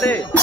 আরে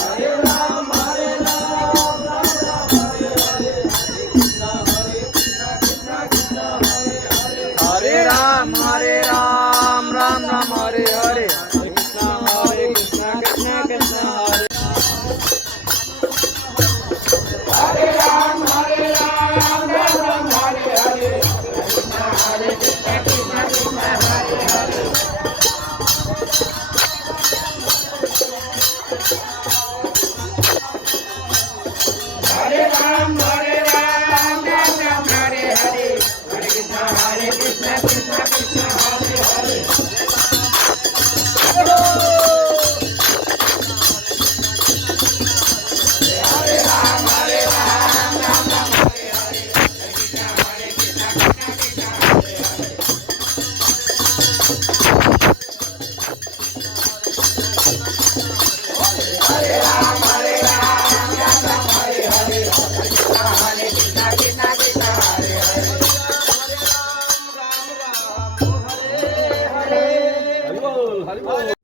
Hare Hare 아니고. 아, 네.